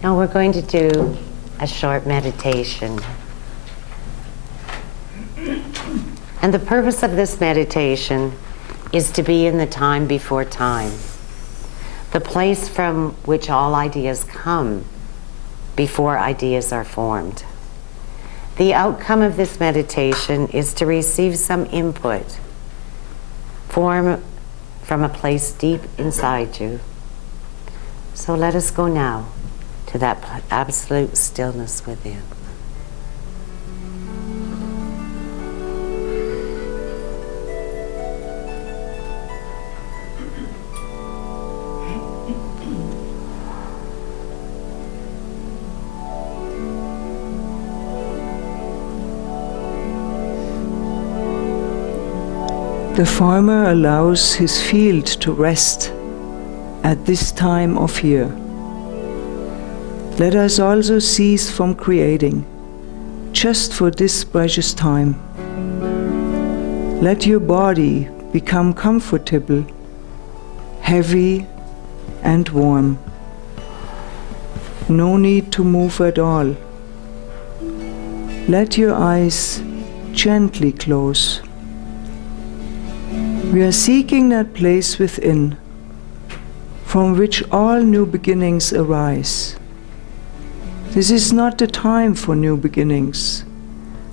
Now we're going to do a short meditation. And the purpose of this meditation is to be in the time before time, the place from which all ideas come before ideas are formed. The outcome of this meditation is to receive some input from a place deep inside you. So let us go now to that absolute stillness within. The farmer allows his field to rest at this time of year. Let us also cease from creating, just for this precious time. Let your body become comfortable, heavy and warm. No need to move at all. Let your eyes gently close. We are seeking that place within, from which all new beginnings arise. This is not the time for new beginnings.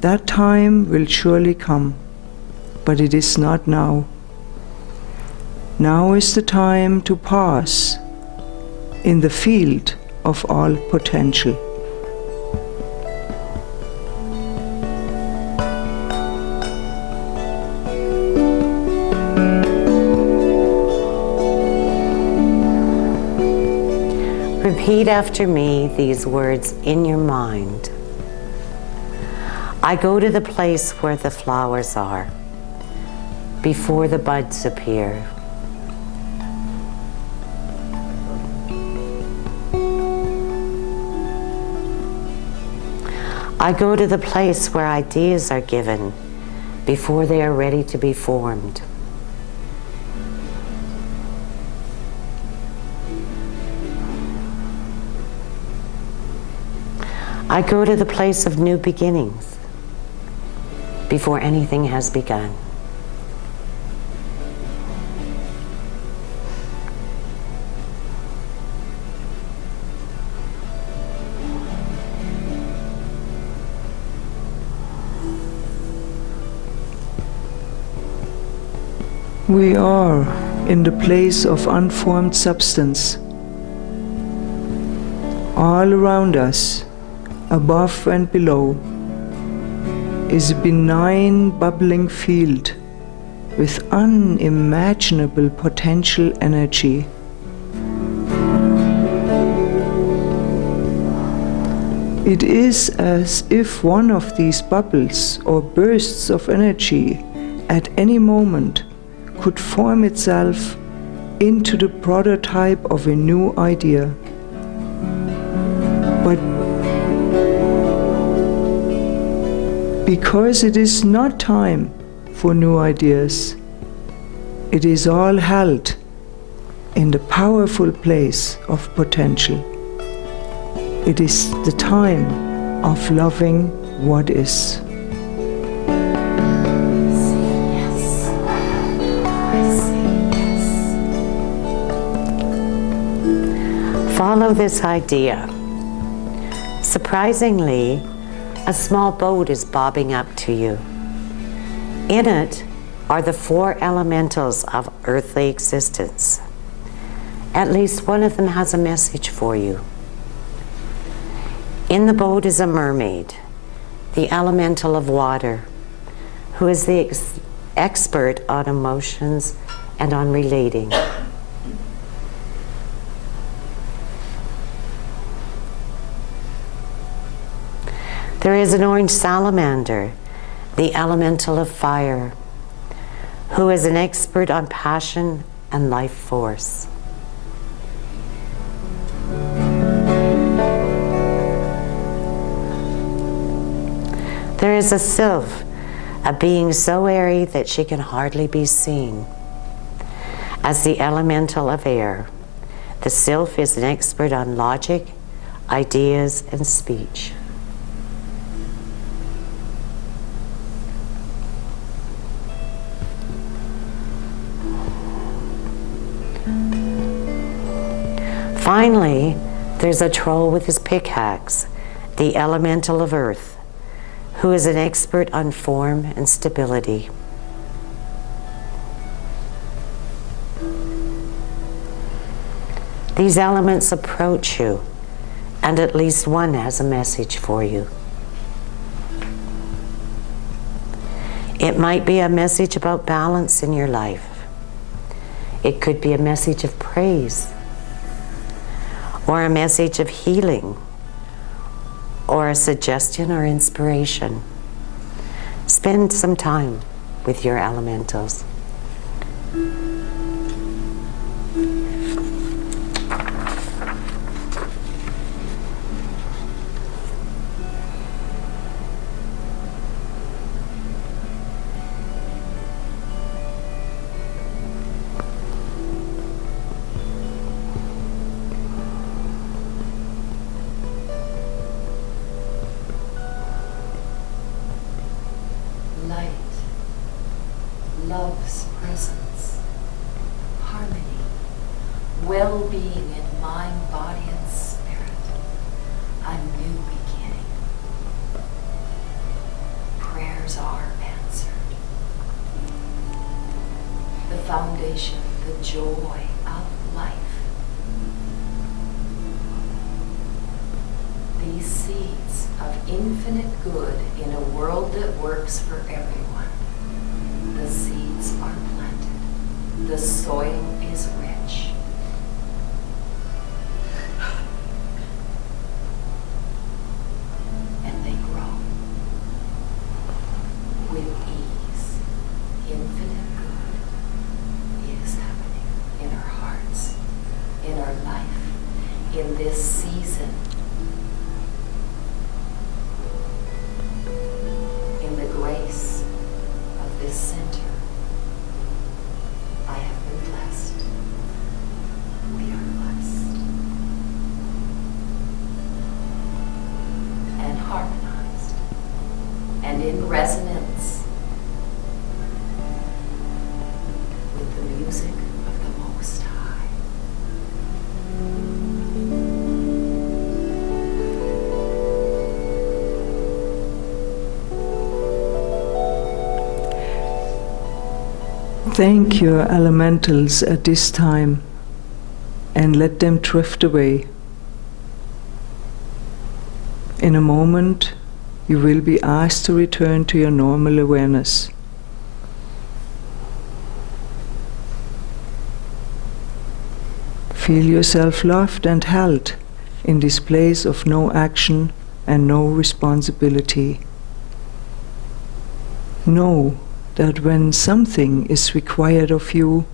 That time will surely come, but it is not now. Now is the time to pass in the field of all potential. Repeat after me these words in your mind. I go to the place where the flowers are, before the buds appear. I go to the place where ideas are given, before they are ready to be formed. I go to the place of new beginnings before anything has begun. We are in the place of unformed substance. All around us, above and below, is a benign bubbling field with unimaginable potential energy. It is as if one of these bubbles or bursts of energy at any moment could form itself into the prototype of a new idea. But because it is not time for new ideas, it is all held in the powerful place of potential. It is the time of loving what is. Follow this idea. Surprisingly, a small boat is bobbing up to you. In it are the four elementals of earthly existence. At least one of them has a message for you. In the boat is a mermaid, the elemental of water, who is the expert on emotions and on relating. There is an orange salamander, the elemental of fire, who is an expert on passion and life force. There is a sylph, a being so airy that she can hardly be seen. As the elemental of air, the sylph is an expert on logic, ideas, and speech. Finally, there's a troll with his pickaxe, the elemental of earth, who is an expert on form and stability. These elements approach you, and at least one has a message for you. It might be a message about balance in your life. It could be a message of praise, or a message of healing, or a suggestion or inspiration. Spend some time with your elementals. Love's presence, harmony, well-being in mind, body, and spirit, a new beginning. Prayers are answered. The foundation, the joy of life. These seeds of infinite good in a world that works for everyone. The seeds are planted. The soil is rich. And they grow with ease. Infinite good is happening in our hearts, in our life, in this season. In the grace of this center, I have been blessed. We are blessed. And harmonized. And in resonance with the music of the Most High. Thank your elementals at this time and let them drift away. In a moment, you will be asked to return to your normal awareness. Feel yourself loved and held in this place of no action and no responsibility. Know that when something is required of you,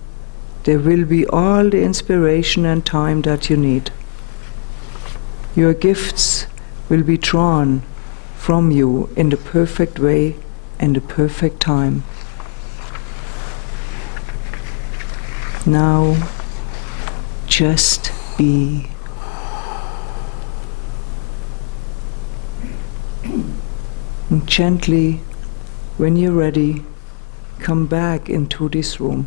there will be all the inspiration and time that you need. Your gifts will be drawn from you in the perfect way and the perfect time. Now, just be. And gently, when you're ready, come back into this room.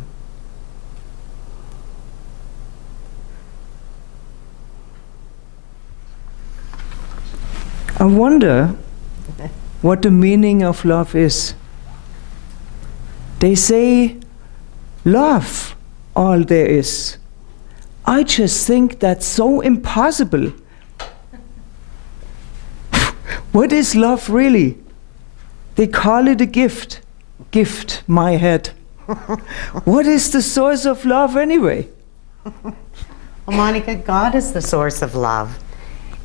I wonder what the meaning of love is. They say, love, all there is. I just think that's so impossible. What is love really? They call it a gift. Gift, my head. What is the source of love anyway? Well, Monika, God is the source of love.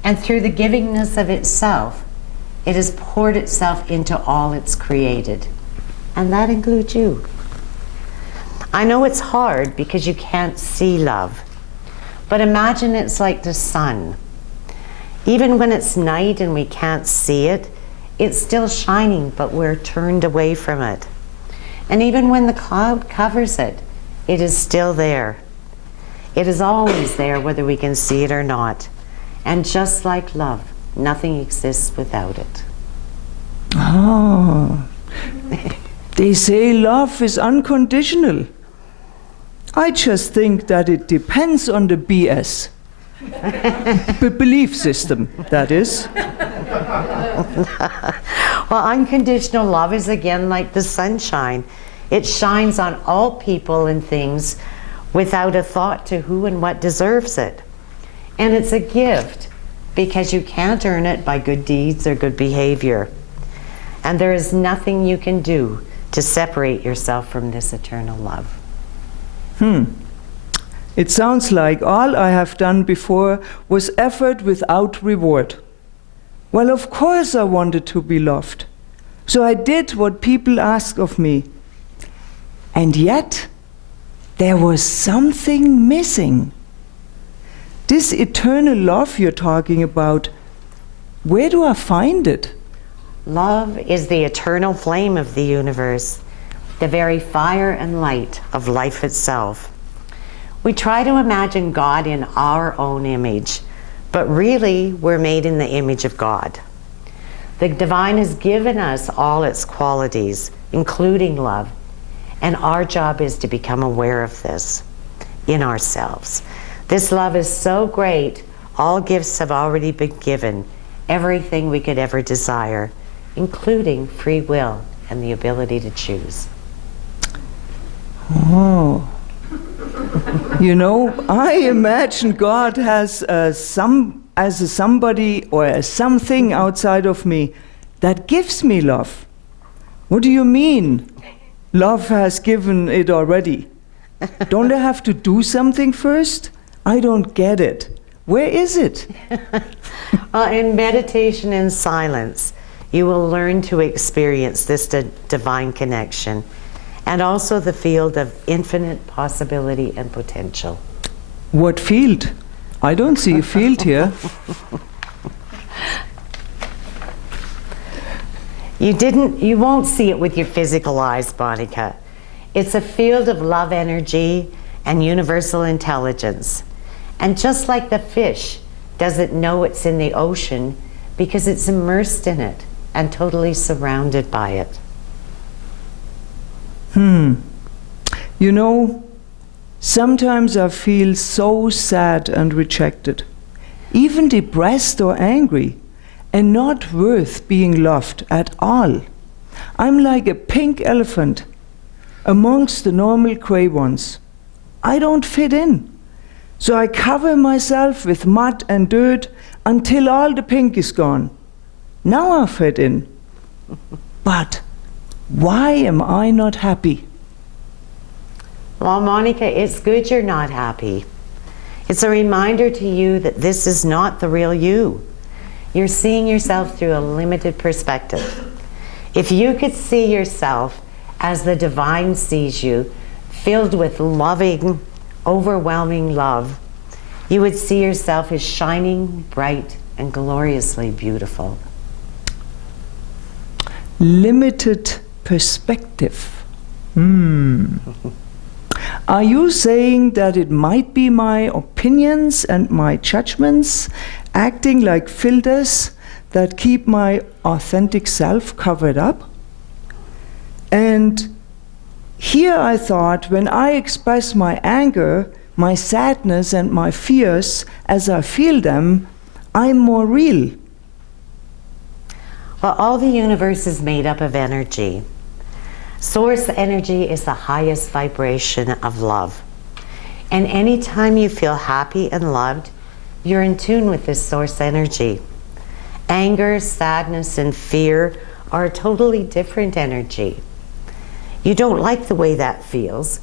And through the givingness of itself, it has poured itself into all it's created. And that includes you. I know it's hard because you can't see love. But imagine it's like the sun. Even when it's night and we can't see it, it's still shining, but we're turned away from it. And even when the cloud covers it, it is still there. It is always there, whether we can see it or not. And just like love, nothing exists without it. Ah, they say love is unconditional. I just think that it depends on the BS. Belief system, that is. Well, unconditional love is again like the sunshine. It shines on all people and things without a thought to who and what deserves it. And it's a gift because you can't earn it by good deeds or good behavior. And there is nothing you can do to separate yourself from this eternal love. It sounds like all I have done before was effort without reward. Well, of course I wanted to be loved. So I did what people asked of me. And yet, there was something missing. This eternal love you're talking about, where do I find it? Love is the eternal flame of the universe, the very fire and light of life itself. We try to imagine God in our own image, but really we're made in the image of God. The divine has given us all its qualities, including love, and our job is to become aware of this in ourselves. This love is so great, all gifts have already been given, everything we could ever desire, including free will and the ability to choose. Oh. You know, I imagine God has somebody or as something outside of me that gives me love. What do you mean? Love has given it already. Don't I have to do something first? I don't get it. Where is it? In meditation and silence, you will learn to experience this divine connection and also the field of infinite possibility and potential. What field? I don't see a field here. You won't see it with your physical eyes, Monika. It's a field of love energy and universal intelligence. And just like the fish doesn't know it's in the ocean because it's immersed in it and totally surrounded by it. You know, sometimes I feel so sad and rejected, even depressed or angry, and not worth being loved at all. I'm like a pink elephant amongst the normal gray ones. I don't fit in. So I cover myself with mud and dirt until all the pink is gone. Now I fit in. But why am I not happy? Well, Monika, it's good you're not happy. It's a reminder to you that this is not the real you. You're seeing yourself through a limited perspective. If you could see yourself as the divine sees you, filled with loving, overwhelming love, you would see yourself as shining, bright, and gloriously beautiful. Limited perspective. Are you saying that it might be my opinions and my judgments acting like filters that keep my authentic self covered up? And here I thought, when I express my anger, my sadness and my fears as I feel them, I'm more real. Well, all the universe is made up of energy. Source energy is the highest vibration of love. And anytime you feel happy and loved, you're in tune with this source energy. Anger, sadness, and fear are a totally different energy. You don't like the way that feels,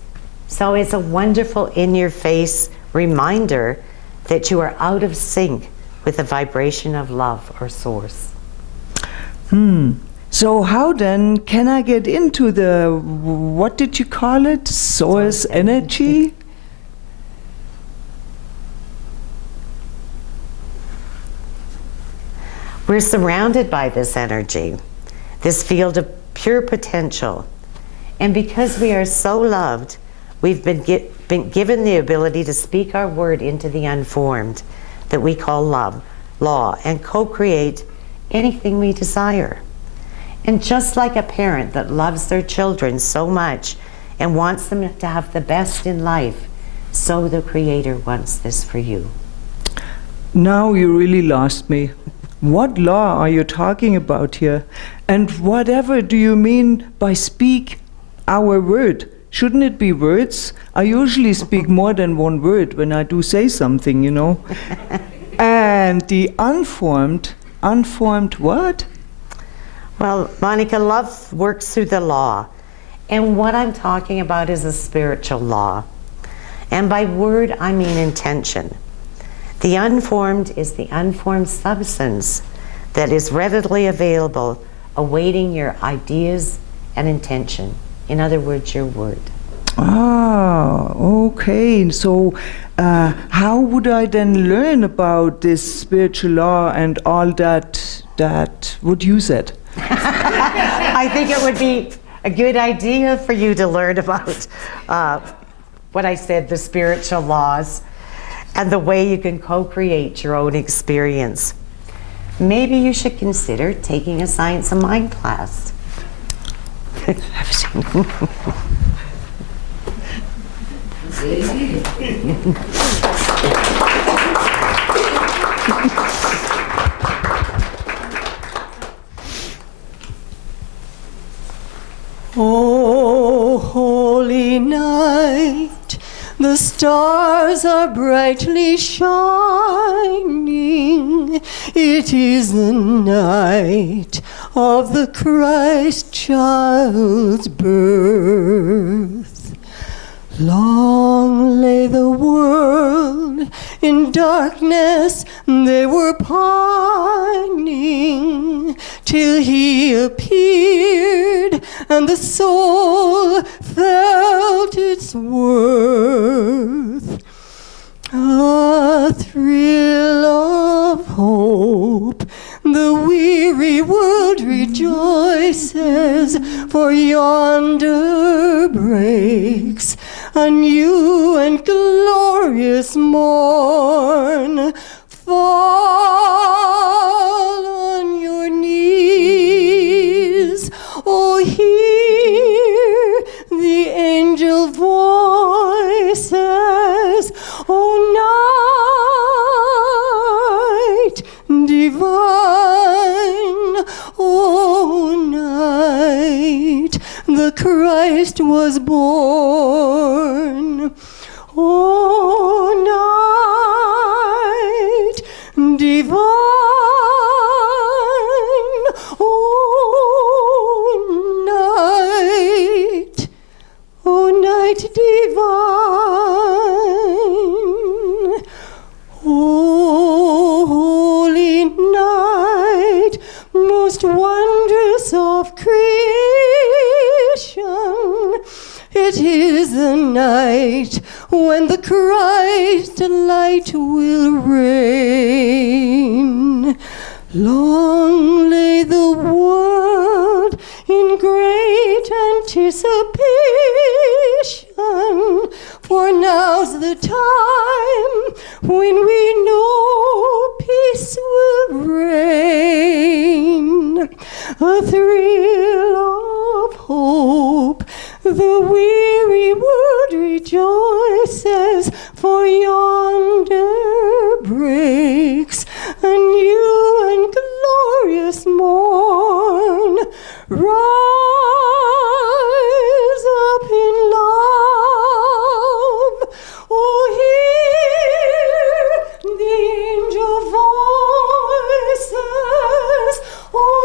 so it's a wonderful in-your-face reminder that you are out of sync with the vibration of love or source. So how then can I get into the, what did you call it, source energy? We're surrounded by this energy, this field of pure potential. And because we are so loved, we've been given the ability to speak our word into the unformed, that we call love, law, and co-create anything we desire. And just like a parent that loves their children so much and wants them to have the best in life, so the Creator wants this for you. Now you really lost me. What law are you talking about here? And whatever do you mean by speak our word? Shouldn't it be words? I usually speak more than one word when I do say something, you know. And the unformed what? Well, Monika, love works through the law. And what I'm talking about is a spiritual law. And by word, I mean intention. The unformed is the unformed substance that is readily available, awaiting your ideas and intention. In other words, your word. Ah, okay. So how would I then learn about this spiritual law and all that what you said? I think it would be a good idea for you to learn about what I said, the spiritual laws, and the way you can co-create your own experience. Maybe you should consider taking a Science of Mind class. Oh, holy night, the stars are brightly shining. It is the night of the Christ child's birth. Long lay the world in darkness, they were pining, till he appeared and the soul felt its worth. A thrill of hope, the weary world rejoices, for yonder breaks a new and glorious morn. Fall on your knees, oh, hear the angel voices, oh, night divine, oh, night the Christ was born. Oh, night divine, oh, night divine, oh, holy night, most wondrous of creation. It is the night when the Christ light will reign. Long lay the world in great anticipation, for now's the time when we know peace will reign. A thrill of hope, the weary world rejoices, for yonder breaks a new and glorious morn. Rise up in love, oh, hear the angel voices, oh,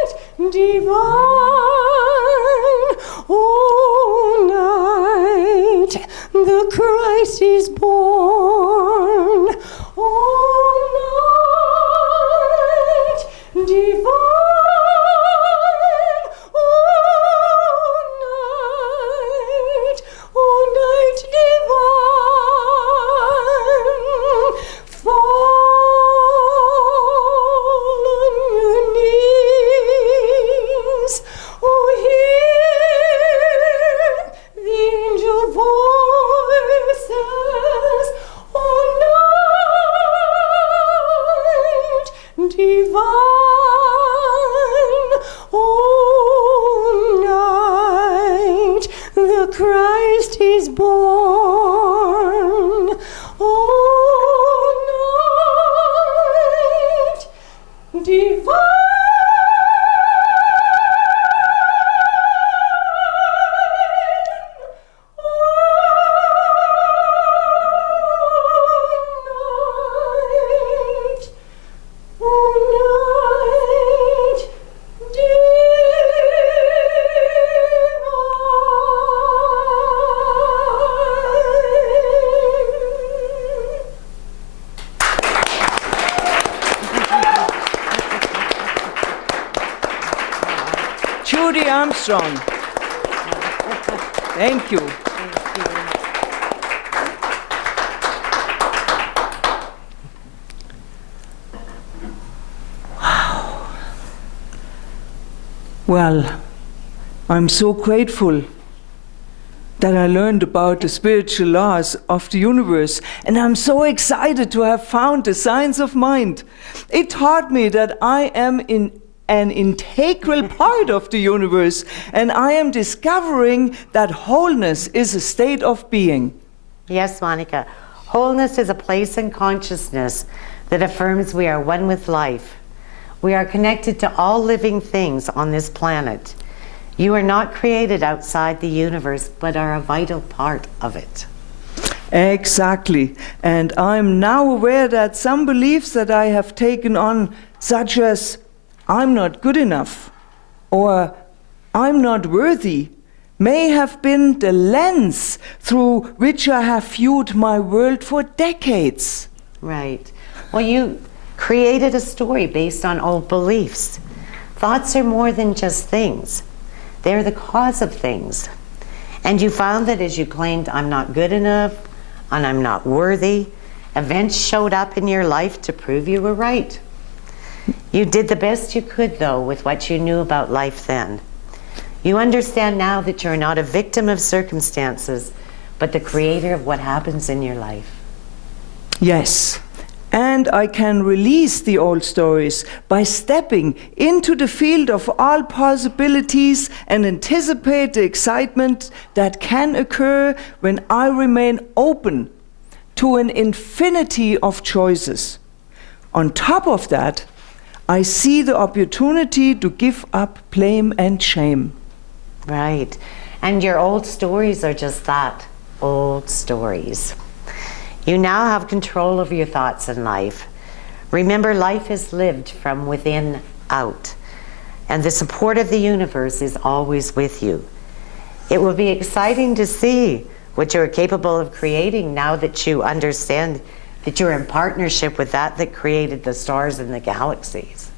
night divine. Armstrong. Thank you. Wow. Well, I'm so grateful that I learned about the spiritual laws of the universe, and I'm so excited to have found the science of mind. It taught me that I am an integral part of the universe, and I am discovering that wholeness is a state of being. Yes, Monika. Wholeness is a place in consciousness that affirms we are one with life. We are connected to all living things on this planet. You are not created outside the universe, but are a vital part of it. Exactly. And I'm now aware that some beliefs that I have taken on, such as I'm not good enough or I'm not worthy, may have been the lens through which I have viewed my world for decades. Right. Well, you created a story based on old beliefs. Thoughts are more than just things. They're the cause of things. And you found that as you claimed, I'm not good enough and I'm not worthy, events showed up in your life to prove you were right. You did the best you could, though, with what you knew about life then. You understand now that you're not a victim of circumstances, but the creator of what happens in your life. Yes. And I can release the old stories by stepping into the field of all possibilities and anticipate the excitement that can occur when I remain open to an infinity of choices. On top of that, I see the opportunity to give up blame and shame. Right. And your old stories are just that, old stories. You now have control over your thoughts in life. Remember, life is lived from within out, and the support of the universe is always with you. It will be exciting to see what you're capable of creating now that you understand that you're in partnership with that created the stars and the galaxies.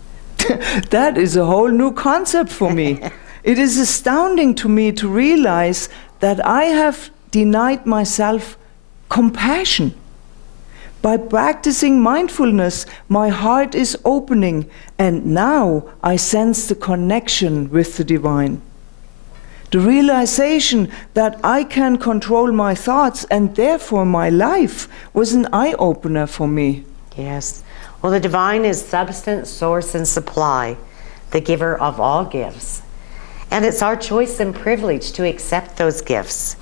That is a whole new concept for me. It is astounding to me to realize that I have denied myself compassion. By practicing mindfulness, my heart is opening, and now I sense the connection with the divine. The realization that I can control my thoughts and therefore my life was an eye-opener for me. Yes. Well, the divine is substance, source, and supply, the giver of all gifts. And it's our choice and privilege to accept those gifts.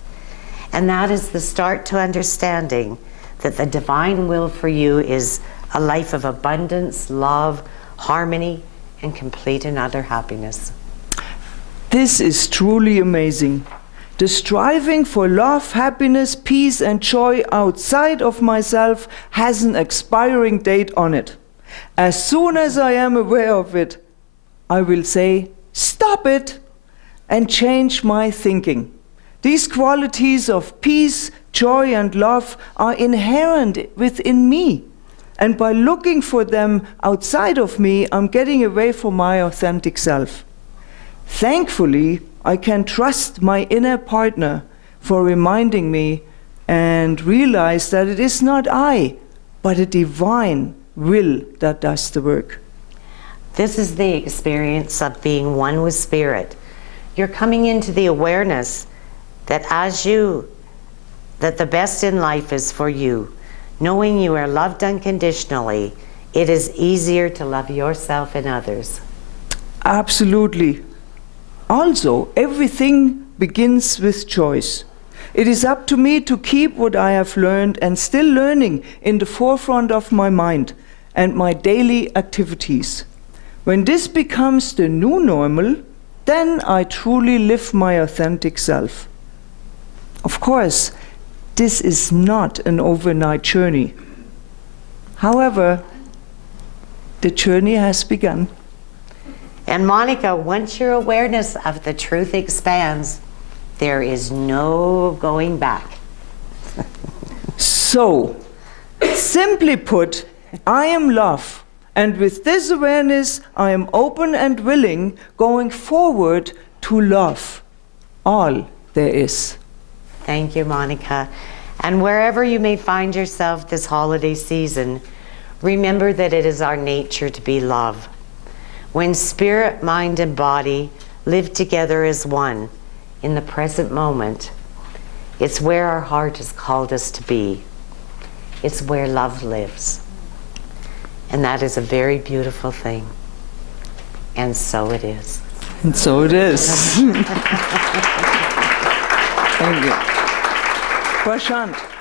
And that is the start to understanding that the divine will for you is a life of abundance, love, harmony, and complete and utter happiness. This is truly amazing. The striving for love, happiness, peace, and joy outside of myself has an expiring date on it. As soon as I am aware of it, I will say, stop it, and change my thinking. These qualities of peace, joy, and love are inherent within me. And by looking for them outside of me, I'm getting away from my authentic self. Thankfully, I can trust my inner partner for reminding me and realize that it is not I, but a divine will that does the work. This is the experience of being one with Spirit. You're coming into the awareness that that the best in life is for you. Knowing you are loved unconditionally, it is easier to love yourself and others. Absolutely. Also, everything begins with choice. It is up to me to keep what I have learned and still learning in the forefront of my mind and my daily activities. When this becomes the new normal, then I truly live my authentic self. Of course, this is not an overnight journey. However, the journey has begun. And Monika, once your awareness of the truth expands, there is no going back. So, simply put, I am love. And with this awareness, I am open and willing going forward to love all there is. Thank you, Monika. And wherever you may find yourself this holiday season, remember that it is our nature to be love. When spirit, mind, and body live together as one in the present moment, it's where our heart has called us to be. It's where love lives. And that is a very beautiful thing. And so it is. And so it is. Thank you. Prashant.